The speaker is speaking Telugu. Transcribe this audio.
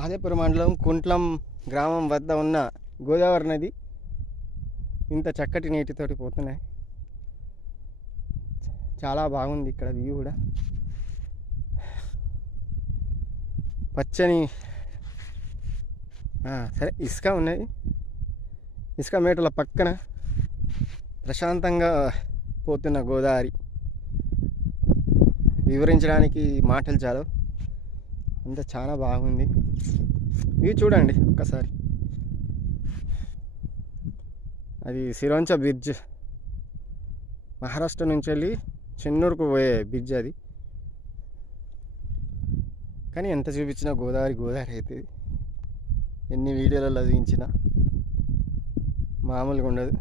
మహదేవపురం మండలం కుంట్లం గ్రామం వద్ద ఉన్న గోదావరి నది ఇంత చక్కటి నీటితోటి పోతున్నాయి. చాలా బాగుంది ఇక్కడ వ్యూ కూడా. పచ్చని సరే ఇసుక ఉన్నది, ఇసుక మేటల పక్కన ప్రశాంతంగా పోతున్న గోదావరి వివరించడానికి మాటలు చాలు, అంత చాలా బాగుంది. వ్యూ చూడండి ఒక్కసారి. అది సిరోంచ బ్రిడ్జ్, మహారాష్ట్ర నుంచి వెళ్ళి చెన్నూరుకు పోయే బ్రిడ్జ్ అది. కానీ ఎంత చూపించినా గోదావరి గోదావరి అవుతుంది. ఎన్ని వీడియోలలో చూపించినా మామూలుగా ఉండదు.